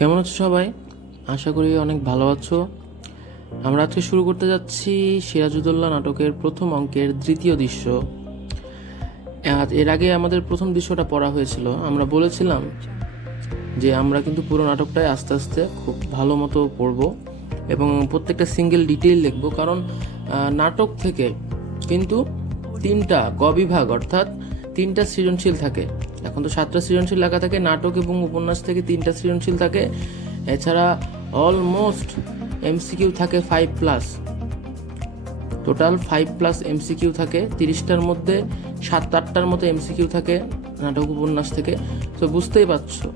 কেমন আছো সবাই? আশা করি অনেক ভালো আছো। আমরা আজকে শুরু করতে যাচ্ছি সিরাজউদ্দৌলা নাটকের প্রথম অঙ্কের দ্বিতীয় দৃশ্য। এর আগে আমাদের প্রথম দৃশ্যটা পড়া হয়েছিল। আমরা বলেছিলাম যে আমরা কিন্তু পুরো নাটকটাই আস্তে আস্তে খুব ভালো মতো পড়বো এবং প্রত্যেকটা সিঙ্গেল ডিটেইল লিখবো, কারণ নাটক থেকে কিন্তু তিনটা বিভাগ অর্থাৎ তিনটা সৃজনশীল থাকে। এখন তো 7টা সৃজনশীল লেখা থাকে, নাটক এবং উপন্যাস থেকে 3টা সৃজনশীল থাকে। এছাড়া অলমোস্ট এমসিকিউ থাকে 5+, টোটাল 5+ এমসিকিউ থাকে। 30টার মধ্যে 7-8টার মতো এমসিকিউ থাকে নাটক উপন্যাস থেকে। তো বুঝতেই পারছো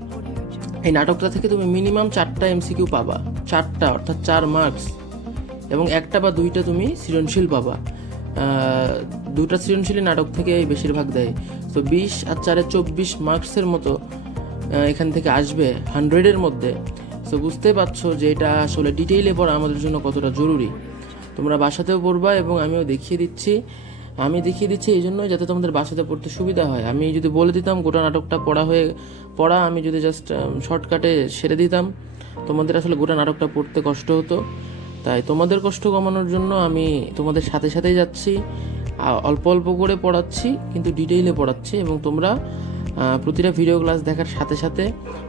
এই নাটকটা থেকে তুমি মিনিমাম 4টা এমসিকিউ পাবা, 4টা অর্থাৎ 4 মার্কস, এবং 1টা বা 2টা তুমি সৃজনশীল পাবা। 2টা সৃজনশীল নাটক থেকে বেশিরভাগ দেয়। তো 20 আর 4 24 মার্কসের মতো এখান থেকে আসবে 100-এর মধ্যে। তো বুঝতেই পারছো যে এটা আসলে ডিটেইলে পড়া আমাদের জন্য কতটা জরুরি। তোমরা বাসাতেও পড়বা এবং আমি দেখিয়ে দিচ্ছি এই জন্যই যাতে তোমাদের বাসাতে পড়তে সুবিধা হয়। আমি যদি বলে দিতাম গোটা নাটকটা পড়া আমি যদি জাস্ট শর্টকাটে সেরে দিতাম, তোমাদের আসলে গোটা নাটকটা পড়তে কষ্ট হতো। তাই তোমাদের কষ্ট কমানোর জন্য আমি তোমাদের সাথে সাথেই যাচ্ছি, অল্প অল্প করে পড়াচ্ছি কিন্তু ডিটেইলে পড়াচ্ছি, এবং তোমরা প্রতিটা ভিডিও ক্লাস দেখার সাথে সাথে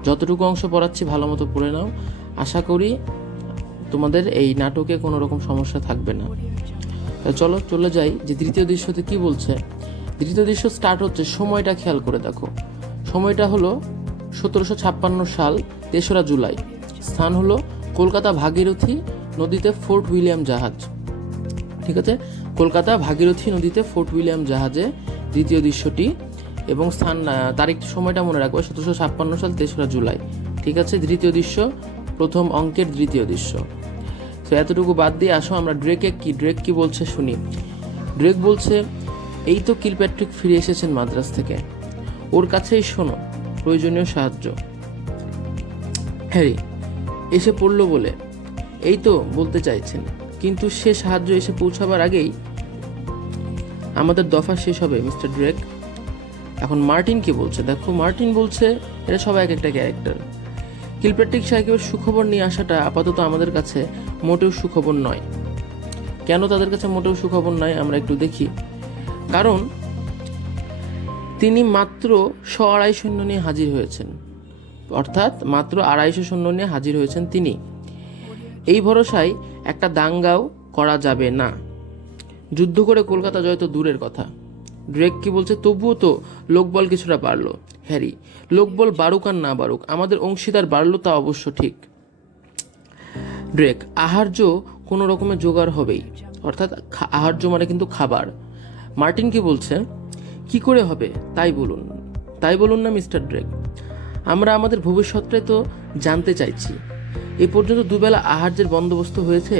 যতটুকু অংশ পড়াচ্ছি ভালো মতো পড়ে নাও। আশা করি তোমাদের এই নাটকে কোনো রকম সমস্যা থাকবে না। চলো চলে যাই যে দ্বিতীয় দৃশ্যতে কি বলছে। দ্বিতীয় দৃশ্য স্টার্ট হচ্ছে, সময়টা খেয়াল করে দেখো। সময়টা হলো 1756 সাল 3রা জুলাই। স্থান হলো কলকাতা ভাগীরথী নদীতে ফোর্ট উইলিয়াম জাহাজ। ঠিক আছে, কলকাতা ভাগীরথী নদীতে ফোর্ট উইলিয়াম জাহাজে দ্বিতীয় দৃশ্যটি, এবং স্থান তারিখ সময়টা মনে রাখবো 1756 সাল 3রা জুলাই। ঠিক আছে, দ্বিতীয় দৃশ্য প্রথম অঙ্কের দ্বিতীয় দৃশ্য। তো এতটুকু বাদ দিয়ে আসো আমরা ড্রেক কি বলছে শুনি। ড্রেক বলছে, এই তো কিলপ্যাট্রিক ফিরে এসেছেন মাদ্রাজ থেকে, ওর কাছেই শোনো প্রয়োজনীয় সাহায্য। হ্যারি এসে পড়লো বলে এই তো বলতে চাইছেন, কিন্তু সে সাহায্য এসে পৌঁছাবার আগেই আমাদের দফা শেষ হবে মিস্টার ড্রেক। এখন মার্টিন কি বলছে দেখো। মার্টিন বলছে, এটা সবাই এক একটা ক্যারেক্টার। কিলপ্যাট্রিক সাহেবের সুখবর নিয়ে আসাটা আপাতত আমাদের কাছে মোটেও সুখবর নয়। কেন তাদের কাছে মোটেও সুখবর নয় আমরা একটু দেখি। কারণ তিনি মাত্র 250 সৈন্য নিয়ে হাজির হয়েছেন, অর্থাৎ মাত্র 250 সৈন্য নিয়ে হাজির হয়েছেন তিনি। এই ভরসায় একটা দাঙ্গাও করা যাবে না। যুদ্ধ করে কলকাতা জয় তো দূরের কথা। ড্রেক কি বলছে, তবুও তো লোকবল কিছুটা বাড়লো। হ্যারি, লোকবল বাড়ুক আর না বাড়ুক, আমাদের অংশীদার বাড়লো তা অবশ্য ঠিক। ড্রেক, আহার্য কোনো রকমের জোগাড় হবেই, অর্থাৎ আহার্য মানে কিন্তু খাবার। মার্টিন কি বলছে, কি করে হবে তাই বলুন না মিস্টার ড্রেক। আমরা আমাদের ভবিষ্যৎটাই তো জানতে চাইছি। এ পর্যন্ত দুবেলা আহার্যের বন্দোবস্ত হয়েছে?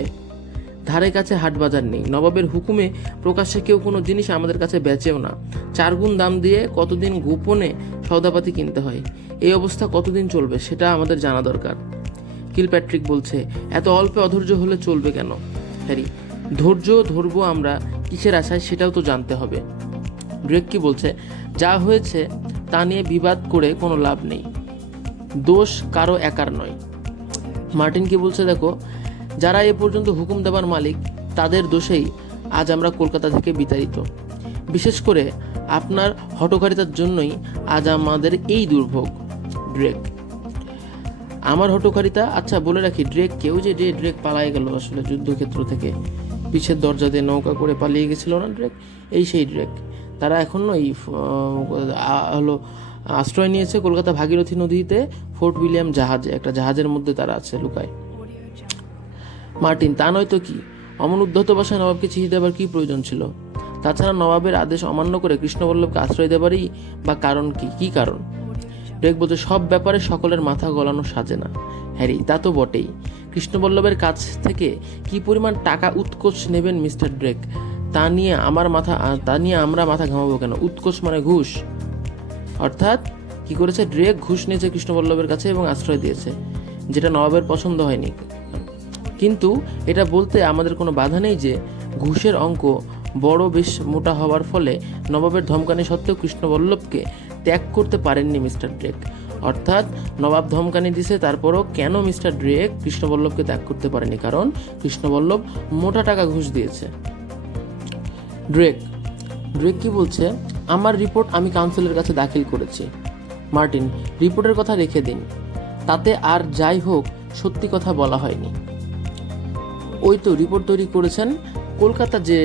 ধারে কাছে হাট বাজার নেই। নবাবের হুকুমে প্রকাশ্যে কেউ কোনো জিনিস আমাদের কাছে বেচেও না। 4 গুণ দাম দিয়ে কতদিন গোপনে সওদাপাতি কিনতে হয়। এই অবস্থা কতদিন চলবে সেটা আমাদের জানা দরকার। কিলপ্যাট্রিক বলছে, এত অল্পে অধৈর্য হলে চলবে কেন? হ্যারি, ধৈর্য ধরবো আমরা কিসের আশায় সেটাও তো জানতে হবে। ড্রেক কি বলছে, যা হয়েছে তা নিয়ে বিবাদ করে কোনো লাভ নেই, দোষ কারো একার নয়। মার্টিন কি বলছে, দেখো, যারা এ পর্যন্ত হুকুম দেবার মালিক তাদের দোষেই আজ আমরা কলকাতা থেকে বিতাড়িত। বিশেষ করে আপনার হঠকারিতার জন্যই আজ আমাদের এই দুর্ভোগ। ড্রেক, আমার হঠকারিতা? আচ্ছা বলে রাখি, ড্রেক পালিয়ে গেল আসলে যুদ্ধক্ষেত্র থেকে, পিছের দরজা দিয়ে নৌকা করে পালিয়ে গেছিল না ড্রেক, এই সেই ড্রেক। তারা এখনো আশ্রয় নিয়েছে কলকাতা ভাগীরথী নদীতে ফোর্ট উইলিয়াম জাহাজে, একটা জাহাজের মধ্যে তারা আছে লুকায়। মার্টিন, তা নয় তো কি, অমন উদ্ধত ভাষায় নবাবকে চিঠি দেবার কি প্রয়োজন ছিল? তাছাড়া নবাবের আদেশ অমান্য করে কৃষ্ণবল্লভকে আশ্রয় দেবারই বা কারণ কি কারণ? ড্রেক বলছে, সব ব্যাপারে সকলের মাথা গলানো সাজে না। হ্যারি, তা তো বটেই। কৃষ্ণবল্লভের কাছ থেকে কি পরিমাণ টাকা উৎকোচ নেবেন মিস্টার ড্রেক, তা নিয়ে আমরা মাথা ঘামাবো কেন? উৎকোচ মানে ঘুষ। অর্থাৎ কি করেছে ড্রেক? ঘুষ নিয়েছে কৃষ্ণবল্লভের কাছে এবং আশ্রয় দিয়েছে, যেটা নবাবের পছন্দ হয়নি। কিন্তু এটা বলতে আমাদের কোনো বাধা নেই যে ঘুষের অঙ্ক বড় বেশ মোটা হওয়ার ফলে নবাবের ধমকানি সত্ত্বেও কৃষ্ণবল্লভকে ত্যাগ করতে পারেননি মিস্টার ড্রেক। অর্থাৎ নবাব ধমকানি দিছে, তারপরও কেন মিস্টার ড্রেক কৃষ্ণবল্লভকে ত্যাগ করতে পারেনি? কারণ কৃষ্ণবল্লভ মোটা টাকা ঘুষ দিয়েছে। ড্রেক কি বলছে? আমার রিপোর্ট আমি কাউন্সিলের কাছে দাখিল করেছি। মার্টিন, রিপোর্টের কথা রেখে দিন, তাতে আর যাই হোক সত্যি কথা বলা হয়নি। ওই তো রিপোর্ট তৈরি করেছেন, কলকাতা যে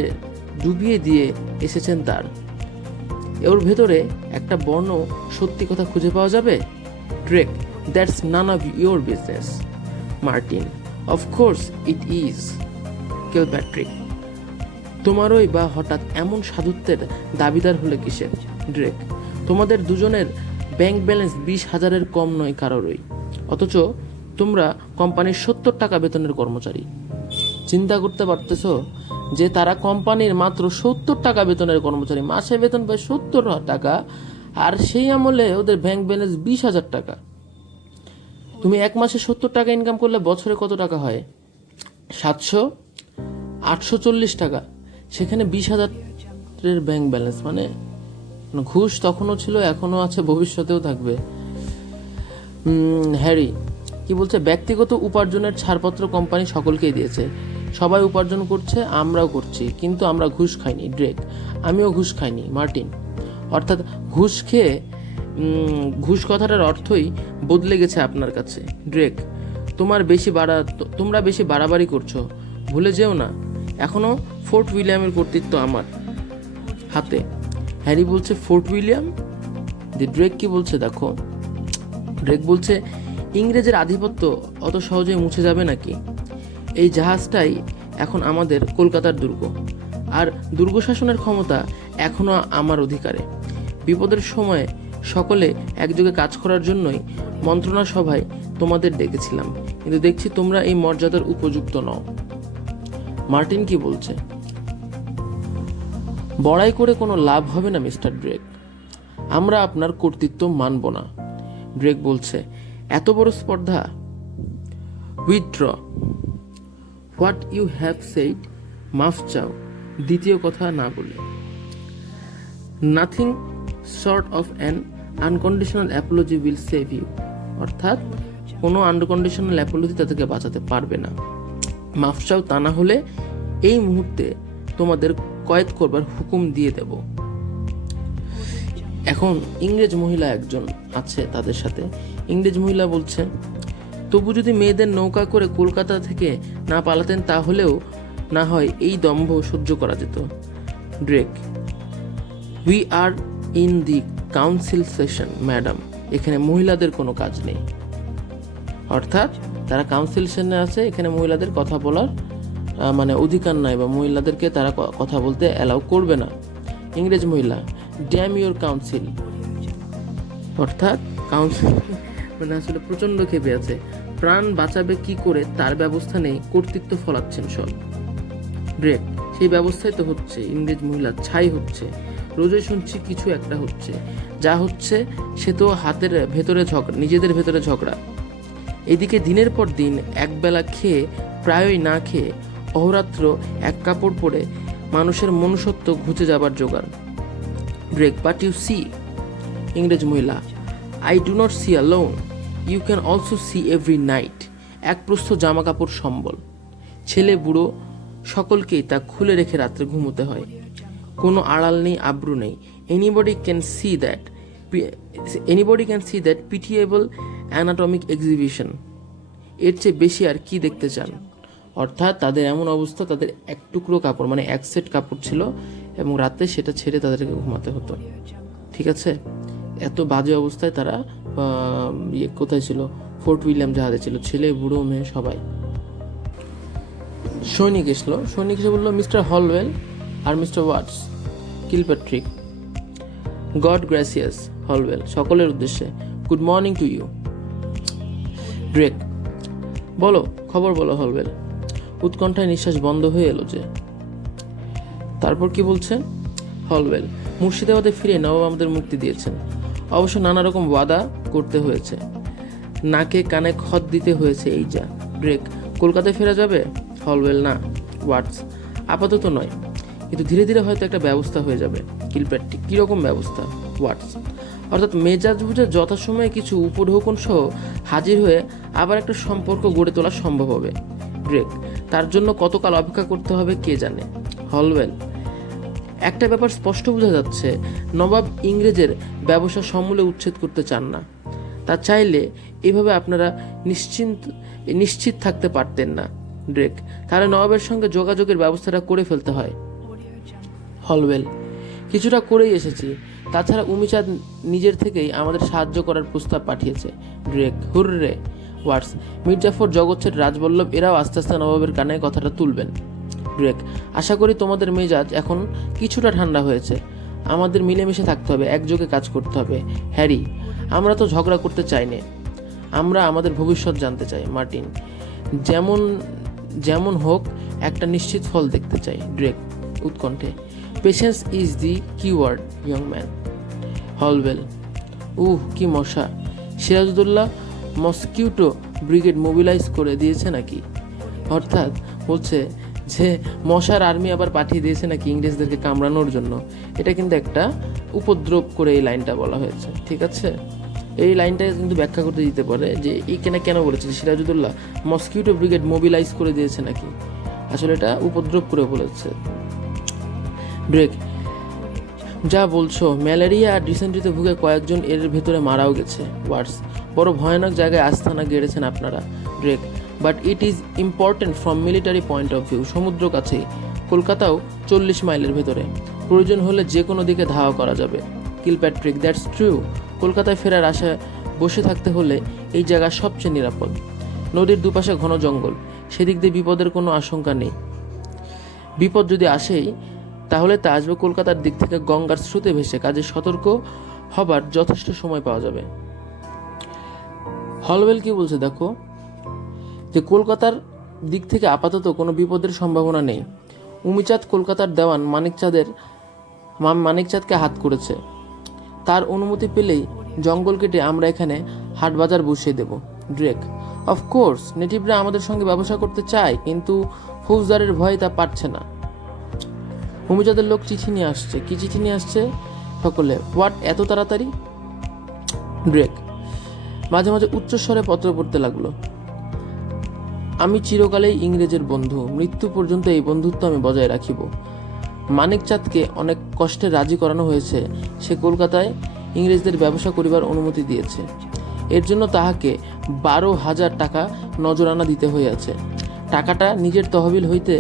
ডুবিয়ে দিয়ে এসেছেন তার, ওর ভেতরে একটা বর্ণ সত্যি কথা খুঁজে পাওয়া যাবে? Drake, that's none of your business. Martin, of course it is. Kilpatrick, তোমারই বা হঠাৎ এমন সাধুত্বের দাবিদার হলে কিসের? ড্রেক, তোমাদের দুজনের ব্যাংক ব্যালেন্স 20,000-এর কম নয় কারোরই, অথচ তোমরা কোম্পানির 70 টাকা বেতনের কর্মচারী। চিন্তা করতে পারতেছ যে তারা কোম্পানির মাত্র 70 টাকা বেতনের কর্মচারী, মাসে বেতন পায় 70 টাকা, আর সেই আমলে ওদের ব্যাংক ব্যালেন্স 20,000 টাকা। তুমি এক মাসে 70 টাকা ইনকাম করলে বছরে কত টাকা হয়? 840 টাকা। সেখানে 20,000-এর ব্যাংক ব্যালেন্স, মানে ঘুষ তখনও ছিল, এখনো আছে, ভবিষ্যতেও থাকবে। হ্যারি কি বলছে? ব্যক্তিগত উপার্জনের ছাড়পত্র কোম্পানি সকলকেই দিয়েছে, সবাই উপার্জন করছে, আমরাও করছি, কিন্তু আমরা ঘুষ খাইনি। ড্রেক, আমিও ঘুষ খাইনি। মার্টিন, অর্থাৎ ঘুষ খেয়ে ঘুষ কথাটার অর্থই বদলে গেছে আপনার কাছে। ড্রেক, তোমরা বেশি বাড়াবাড়ি করছো, ভুলে যেও না এখনো ফোর্ট উইলিয়ামের কর্তৃত্ব আমার হাতে। হ্যারি বলছে, ফোর্ট উইলিয়াম? ড্রেক কি বলছে দেখো। ড্রেক বলছে, ইংরেজের আধিপত্য অত সহজেই মুছে যাবে নাকি? এই জাহাজটাই এখন আমাদের কলকাতার দুর্গ, আর দুর্গ শাসনের ক্ষমতা এখনো আমার অধিকারে। বিপদের সময় সকলে একযোগে কাজ করার জন্যই মন্ত্রণা সভায় তোমাদের ডেকেছিলাম, কিন্তু দেখছি তোমরা এই মর্যাদার উপযুক্ত নও। মার্টিন কি বলছে? বড়াই করে কোনো লাভ হবে না মিস্টার ড্রেক, আমরা আপনার কর্তৃত্ব মানব না। ড্রেক বলছে, এত বড় স্পর্ধা? Withdraw what you have said. মাফ চাও দ্বিতীয় কথা না বলে। Nothing short of an unconditional apology will save you. অর্থাৎ কোনো আনকন্ডিশনাল অ্যাপোলজি তাদেরকে বাঁচাতে পারবে না। মাফ চাও, তা না হলে এই মুহূর্তে তোমাদের কয়েদ করবার হুকুম দিয়ে দেব। এখন ইংরেজ মহিলা একজন আছে তাদের সাথে। ইংরেজ মহিলা বলছে, তবু যদি মেয়েদের নৌকা করে কলকাতা থেকে না পালাতেন তাহলেও না হয় এই দম্ভ সহ্য করা যেত। Drake, we are in the council session madam, এখানে মহিলাদের কোনো কাজ নেই। অর্থাৎ তারা কাউন্সিল সেশনে আছে, এখানে মহিলাদের কথা বলার মানে অধিকার নাই, বা মহিলাদেরকে তারা কথা বলতে অ্যালাউ করবে না। ইংরেজ মহিলা, ড্যাম ইউর কাউন্সিল। অর্থাৎ কাউন্সিল মানে আসলে প্রচন্ড ক্ষেপে আছে, প্রাণ বাঁচাবে কি করে তার ব্যবস্থা নেই, কর্তৃত্ব ফলাচ্ছেন সব। ড্রেক, সেই ব্যবস্থাই তো হচ্ছে। ইংরেজ মহিলা, ছাই হচ্ছে, রোজই শুনছি কিছু একটা হচ্ছে, যা হচ্ছে সে তো হাতের ভেতরে ঝগড়া, নিজেদের ভেতরে ঝগড়া। এদিকে দিনের পর দিন একবেলা খেয়ে, প্রায়ই না খেয়ে, অহরাত্র এক কাপড় পরে মানুষের মনুষ্যত্ব ঘুচে যাবার জোগাড়। Drake, but you see. ইংরেজ মহিলা, I do not see alone, you can also see every night. এক প্রস্থ জামা কাপড় সম্বল, ছেলে বুড়ো সকলকেই তা খুলে রেখে রাত্রে ঘুমোতে হয়, কোনো আড়াল নেই, আব্রু নেই। Anybody can see that pitiable anatomic exhibition. এর চেয়ে বেশি আর কি দেখতে চান? অর্থাৎ তাদের এমন অবস্থা, তাদের এক টুকরো কাপড় মানে এক সেট কাপড় ছিল, এবং রাতে সেটা ছেড়ে তাদেরকে ঘুমাতে হতো। ঠিক আছে, এত বাজে অবস্থায় তারা কোথায় ছিল? ফোর্ট উইলিয়াম জাহাজে ছিল, ছেলে বুড়ো মেয়ে সবাই। সৈনিক এসে বললো, মিস্টার হলওয়েল আর mister Watts. Kilpatrick, God gracious Holwell, সকলের উদ্দেশ্যে, good morning to you. Drake, বলো, খবর বলো হলওয়েল। উৎকণ্ঠায় নিঃশ্বাস বন্ধ হয়ে এলো যে। তারপর কি বলছে হলওয়েল? মুর্শিদাবাদে ফিরে নবাব আমাদের মুক্তি দিয়েছেন, অবশ্য নানা রকম ওয়াদা করতে হয়েছে, নাকে কানে খত দিতে হয়েছে, এই যা। ড্রেক, কলকাতায় ফেরা যাবে? হলওয়েল, না। ওয়াটস, আপাতত নয়, কিন্তু ধীরে ধীরে হয়তো একটা ব্যবস্থা হয়ে যাবে। কিলপ্যাট্রিক, কীরকম ব্যবস্থা? ওয়াটস, অর্থাৎ মেজাজ বুঝে যথাসময়ে কিছু উপঢৌকন সহ হাজির হয়ে আবার একটা সম্পর্ক গড়ে তোলা সম্ভব হবে। ড্রেক: তার জন্য কতকাল অপেক্ষা করতে হবে কে জানে। হলওয়েল: একটা ব্যাপার স্পষ্ট বোঝা যাচ্ছে, নবাব ইংরেজের ব্যবসা সমূলে উচ্ছেদ করতে চান না। তা চাইলে এভাবে আপনারা নিশ্চিত থাকতে পারতেন না। ড্রেক: তাহলে নবাবের সঙ্গে যোগাযোগের ব্যবস্থাটা করে ফেলতে হয়। হলওয়েল: কিছুটা করেই এসেছি। তাছাড়া উমিচাঁদ নিজের থেকেই আমাদের সাহায্য করার প্রস্তাব পাঠিয়েছে। Drake: hurray! ওয়ার্স: মির্জাফর, জগৎ, রাজবল্লভ এরাও আস্তে আস্তে নবাবের কানে কথাটা তুলবেন। ড্রেক: আশা করি তোমাদের মেজাজ এখন কিছুটা ঠান্ডা হয়েছে। আমাদের মিলেমিশে থাকতে হবে, একযোগে কাজ করতে হবে। হ্যারি: আমরা তো ঝগড়া করতে চাই না, আমরা আমাদের ভবিষ্যৎ জানতে চাই। মার্টিন: যেমন যেমন হোক একটা নিশ্চিত ফল দেখতে চাই। ড্রেক উৎকণ্ঠে: patience is the keyword young man. Holwell: কি মশা! সিরাজউদ্দৌলা মসকিউটো ব্রিগেড মোবিলাইজ করে দিয়েছে নাকি? অর্থাৎ বলছে যে মশার আর্মি আবার পাঠিয়ে দিয়েছে নাকি ইংরেজদেরকে কামড়ানোর জন্য। এটা কিন্তু একটা উপদ্রব করে এই লাইনটা বলা হয়েছে, ঠিক আছে? এই লাইনটা কিন্তু ব্যাখ্যা করতে দিতে পারে যে এইখানে কেন বলেছে সিরাজউদ্দৌলা মসকিউটো ব্রিগেড মোবিলাইজ করে দিয়েছে নাকি, আসলে এটা উপদ্রব করে বলেছে। ড্রেক: যা বলছো, ম্যালেরিয়া আর ডিসেন্ট্রিতে ভুগে কয়েকজন এর ভেতরে মারাও গেছে। ওয়ার্স: বড় ভয়ানক জায়গায় আস্থানা গেড়েছেন আপনারা। Drake: but it is important from military point of view. সমুদ্র কাছেই, কলকাতাও 40 মাইলের ভেতরে, প্রয়োজন হলে যে কোনো দিকে ধাওয়া করা যাবে। Kilpatrick: that's true. কলকাতায় ফেরার আশায় বসে থাকতে হলে এই জায়গা সবচেয়ে নিরাপদ। নদীর দুপাশে ঘন জঙ্গল, সেদিক দিয়ে বিপদের কোনো আশঙ্কা নেই। বিপদ যদি আসেই তাহলে তা আসবে কলকাতার দিক থেকে গঙ্গার স্রোতে ভেসে, কাজে সতর্ক হবার যথেষ্ট সময় পাওয়া যাবে। হলওয়েল কি বলছে দেখো, যে কলকাতার দিক থেকে আপাতত কোনো বিপদের সম্ভাবনা নেই। উমিচাঁদ কলকাতার দেওয়ান মানিকচাঁদকে হাত করেছে। তার অনুমতি পেলেই জঙ্গল কেটে আমরা এখানে হাট বাজার বসিয়ে দেব। ড্রেক: অফকোর্স, নেটিভরা আমাদের সঙ্গে ব্যবসা করতে চায়, কিন্তু ফৌজদারের ভয়ে তা পারছে না। উমিচাঁদের লোক চিঠি নিয়ে আসছে। কি চিঠি নিয়ে আসছে? সকলে: হোয়াট, এত তাড়াতাড়ি? ড্রেক মাঝে মাঝে উচ্চস্বরে পত্র পড়তে লাগলো। আমি চিরকালেই ইংরেজের বন্ধু, মৃত্যু পর্যন্ত এই বন্ধুত্ব আমি বজায় রাখিব। মানিকচাঁদকে অনেক কষ্টে রাজি করানো হয়েছে, সে কলকাতায় ইংরেজদের ব্যবসা করিবার অনুমতি দিয়েছে। এর জন্য তাহাকে 12,000 টাকা নজরানা দিতে হইয়াছে। টাকাটা নিজের তহবিল হইতে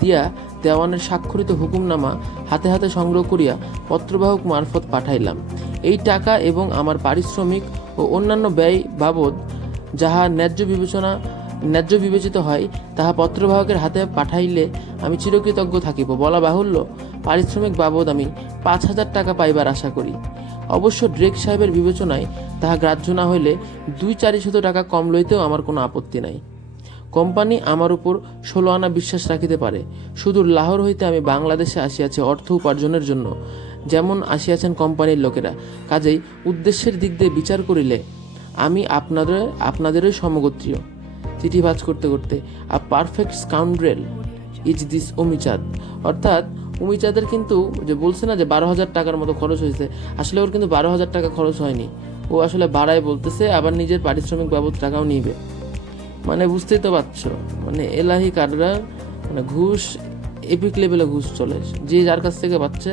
দিয়া দেওয়ানের স্বাক্ষরিত হুকুমনামা হাতে হাতে সংগ্রহ করিয়া পত্রবাহক মারফত পাঠাইলাম। এই টাকা এবং আমার পারিশ্রমিক ও অন্যান্য ব্যয় বাবদ যাহা ন্যায্য বিবেচিত হয় তাহা পত্রবাহকের হাতে পাঠাইলে আমি চিরকৃতজ্ঞ থাকিব। বলা বাহুল্য, পারিশ্রমিক বাবদ আমি 5,000 টাকা পাইবার আশা করি। অবশ্য ড্রেক সাহেবের বিবেচনায় তাহা গ্রাহ্য না হইলে 200-400 টাকা কম লইতেও আমার কোনো আপত্তি নাই। কোম্পানি আমার উপর 16 আনা বিশ্বাস রাখিতে পারে। সুদূর লাহোর হইতে আমি বাংলাদেশে আসিয়াছি অর্থ উপার্জনের জন্য, যেমন আসিয়াছেন কোম্পানির লোকেরা। কাজেই উদ্দেশ্যের দিক দিয়ে বিচার করিলে আমি আপনাদেরই সমগোত্রীয়। চিঠি ভাঁজ করতে করতে: আ perfect scoundrel is this Umichand. অর্থাৎ উমিচাঁদের কিন্তু যে বলছে না যে 12,000 টাকার মতো খরচ হয়েছে, আসলে ওর কিন্তু 12,000 টাকা খরচ হয়নি। ও আসলে বাড়ায় বলতেছে, আবার নিজের পারিশ্রমিক বাবদ টাকাও নিবে। মানে বুঝতেই তো পারছো, মানে এলাহি কাররা, মানে ঘুষ, এপিক লেভেলে ঘুষ চলে, যে যার কাছ থেকে পাচ্ছে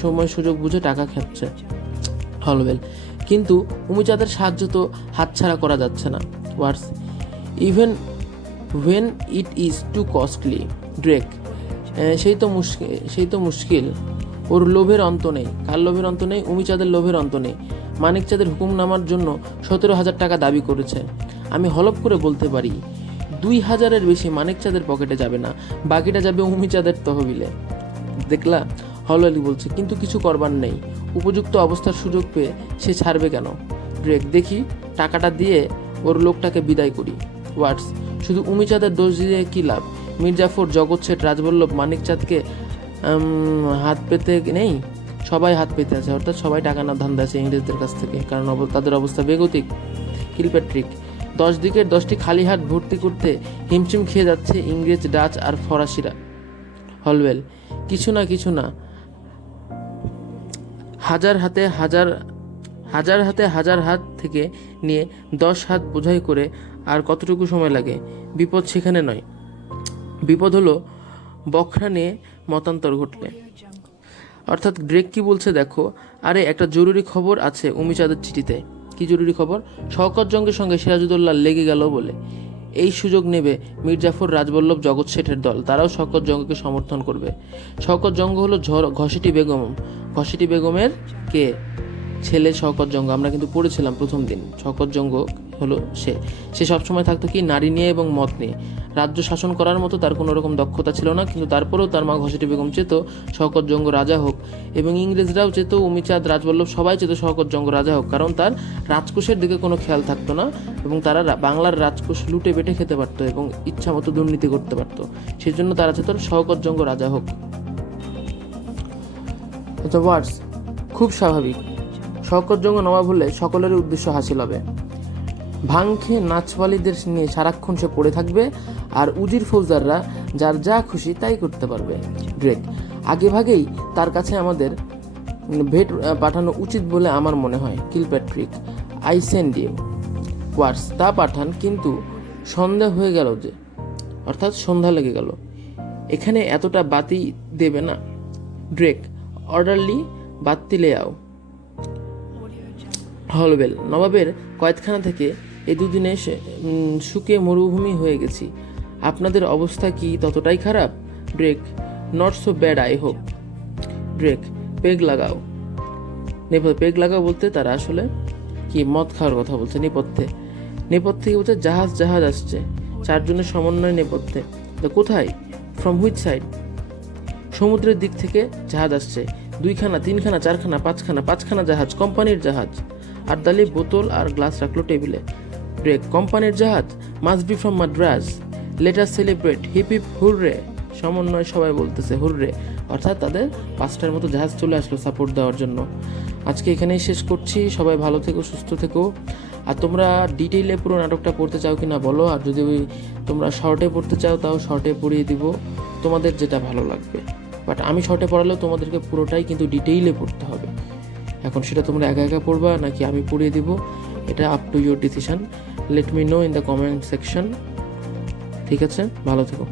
সময় সুযোগ বুঝে টাকা খাচ্ছে। হলওয়েল: কিন্তু উমিচাঁদের সাহায্য তো হাতছাড়া করা যাচ্ছে না। Watts: even when it is too costly. Drake: সেই তো মুশকিল। ওর লোভের অন্ত নেই। কার লোভের অন্ত নেই? উমিচাঁদের লোভের অন্ত নেই। মানিকচাঁদের হুকুমনামার জন্য 17,000 টাকা দাবি করেছে। আমি হলপ করে বলতে পারি 2,000-এর বেশি মানিকচাঁদের পকেটে যাবে না, বাকিটা যাবে উমিচাঁদের তহবিলে। দেখলা? হলওয়েল বলছে, কিন্তু কিছু করবার নেই। উপযুক্ত অবস্থার সুযোগ পেয়ে সে ছাড়বে কেন? ড্রেক: দেখি টাকাটা দিয়ে ওর লোকটাকে বিদায় করি। ওয়ার্ডস: শুধু উমিচাঁদের দোষ দিয়ে কি লাভ? মির্জাফর, জগৎ, রাজবল্লভ মানিকচাঁদকে হাত পেতে নেই, সবাই হাত পেতে আছে। অর্থাৎ সবাই টাকা না ধান্দা আছে ইংরেজদের কাছ থেকে, কারণ তাদের অবস্থা বেগতিক। কিলপ্যাট্রিক: 10 দিকের 10টি খালি হাত ভর্তি করতে হিমশিম খেয়ে যাচ্ছে ইংরেজ, ডাচ আর ফরাসিরা। হলওয়েল: কিছু না, হাজার হাতে হাজার হাত থেকে নিয়ে 10 হাত বোঝাই করে আর কতটুকু সময় লাগে? বিপদ সেখানে নয়, বিপদ হলো বখরা নিয়ে মতান্তর ঘটলে। অর্থাৎ ড্রেক কি বলছে দেখো, আরে একটা জরুরি খবর আছে উমিচাঁদের চিঠিতে। কি জরুরি খবর? শওকত জঙ্গের সঙ্গে সিরাজউদ্দৌলা লেগে গেল বলে। এই সুযোগ নেবে মীর জাফর, রাজবল্লভ, জগৎ শেঠের দল। তারাও শওকত জঙ্গকে সমর্থন করবে। শওকত জঙ্গ হলো ঘসেটি বেগম। ঘসেটি বেগমের কে ছেলে শওকত জঙ্গ। আমরা কিন্তু পড়েছিলাম প্রথম দিন। শওকত জঙ্গ হলো সে সবসময় থাকতো কি নারী নিয়ে এবং মত নিয়ে। রাজ্য শাসন করার মতো তার কোনো রকম দক্ষতা ছিল না, কিন্তু তারপরেও তার মা ঘসেটি বেগম চেত শওকত জঙ্গ রাজা হোক, এবং ইংরেজরাও চেত, উমিচাঁদ, রাজবল্লভ সবাই চেত শওকত জঙ্গ রাজা হোক, কারণ তার রাজকোষের দিকে কোনো খেয়াল থাকতো না এবং তারা বাংলার রাজকোষ লুটে বেটে খেতে পারতো এবং ইচ্ছা মতো দুর্নীতি করতে পারতো। সেই জন্য তারা চেত শওকত জঙ্গ রাজা হোক। ওয়ার্ডস খুব স্বাভাবিক। শওকত জঙ্গ নবাব হলে সকলেরই উদ্দেশ্য হাসিল হবে। ভাঙখে নাচওয়ালিদের নিয়ে সারাক্ষণ সে পড়ে থাকবে, আর উজির ফৌজদাররা যার যা খুশি তাই করতে পারবে। ড্রেক, আগে ভাগেই তার কাছে আমাদের ভেট পাঠানো উচিত বলে আমার মনে হয়। Kilpatrick, I send you. Watts, তা পাঠান, কিন্তু সন্ধ্যা হয়ে গেল যে, অর্থাৎ সন্ধ্যা লেগে গেল, এখানে এতটা বাতি দেবে না। ড্রেক, অর্ডারলি বাতি লেয়াও। হলবেল, নবাবের কয়েদখানা থেকে এই দুদিনে শুকিয়ে মরুভূমি হয়ে গেছি। আপনাদের অবস্থা কি ততটাই খারাপ? Drake, not so bad I hope. Drake, peg লাগাও। পেগ লাগাও বলতে তারা আসলে কি মদ খাওয়ার কথা বলছে। নেপথ্যে বলছে জাহাজ আসছে, 4 জনের সমন্বয় নেপথ্যে। তো কোথায়? From which side? সমুদ্রের দিক থেকে জাহাজ আসছে, 2খানা 3খানা 4খানা 5খানা জাহাজ, কোম্পানির জাহাজ। আর দালি বোতল আর গ্লাস রাখলো টেবিলে। ব্রেক, কোম্পানির জাহাজ, must be from Madras, let us celebrate, hip hip hurrah. সমন্বয় সবাই বলতেছে হুররে, অর্থাৎ তাদের 5টার মতো জাহাজ চলে আসলো সাপোর্ট দেওয়ার জন্য। আজকে এখানেই শেষ করছি। সবাই ভালো থেকো, সুস্থ থেকো। আর তোমরা ডিটেইলে পুরো নাটকটা পড়তে চাও কিনা বলো, আর যদি তোমরা শর্টে পড়তে চাও তাও শর্টে পড়িয়ে দিব, তোমাদের যেটা ভালো লাগবে। বাট আমি শর্টে পড়ালেও তোমাদেরকে পুরোটাই কিন্তু ডিটেইলে পড়তে হবে। এখন সেটা তোমরা একা একা পড়বা নাকি আমি পড়িয়ে দিব, এটা up to your decision. Let me no in the comment section. ঠিক আছে, ভালো থেকো।